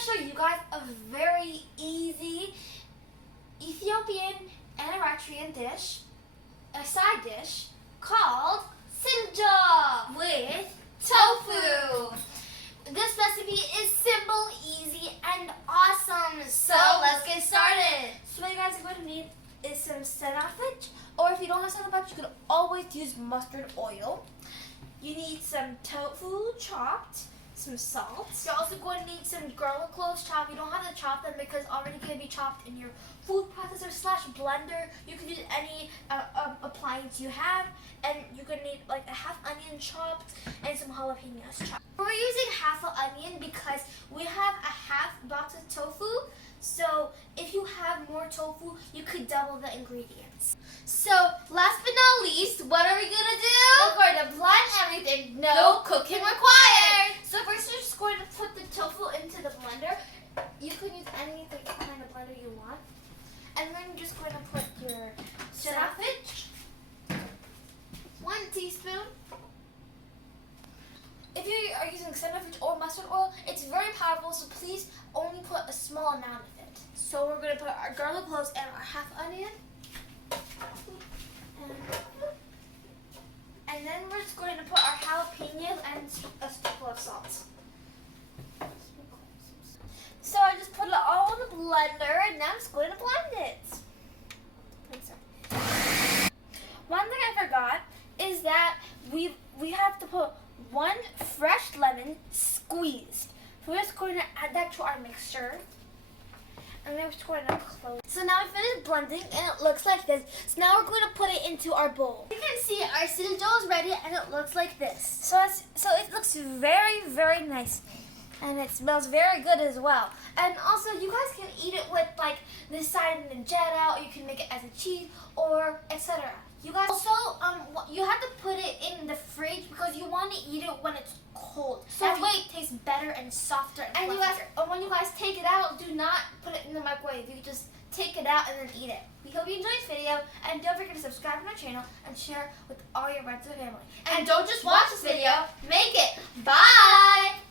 to show you guys a very easy Ethiopian and Eritrean dish, a side dish called Siljo with tofu. This recipe is simple, easy, and awesome. So let's get started. So what you guys are going to need is some Senafich, or if you don't have Senafich, you can always use mustard oil. You need some tofu chopped, some salt. You're also going to need some garlic cloves chopped. You don't have to chop them because already can be chopped in your food processor / blender. You can use any appliance you have, and you're going to need like a half onion chopped and some jalapenos chopped. We're using half an onion because we have a half box of tofu. So if you have more tofu, you could double the ingredients. So last but not least, what are we gonna do? We're going to blend everything. No cooking required. So first, you're just going to put the tofu into the blender. You can use any kind of blender you want, and then you're just going to put your Senafich, 1 teaspoon. If you are using Senafich or mustard oil, it's very powerful, so please only put a small amount of it. So we're going to put our garlic cloves and our half onion. And then we're just going to put our jalapenos and a spoonful of salt. So I just put it all in the blender, and now I'm just going to blend it. One thing I forgot is that we have to put 1 fresh lemon squeezed. So we're just going to add that to our mixture. And we're just going to close. So now we finished blending, and it looks like this. So now we're going to put it into our bowl. You can see our siljo is ready, and it looks like this. So it looks very, very nice. And it smells very good as well. And also, you guys can eat it with like this side of Nigella, or you can make it as a cheese, or etc. You guys also, you have to put it in the fridge because you want to eat it when it's cold. So that way it tastes better and softer. And you guys, when you guys take it out, do not put it in the microwave. You just take it out and then eat it. We hope you enjoyed this video, and don't forget to subscribe to my channel and share with all your friends and family. And don't just watch this video, make it. Bye!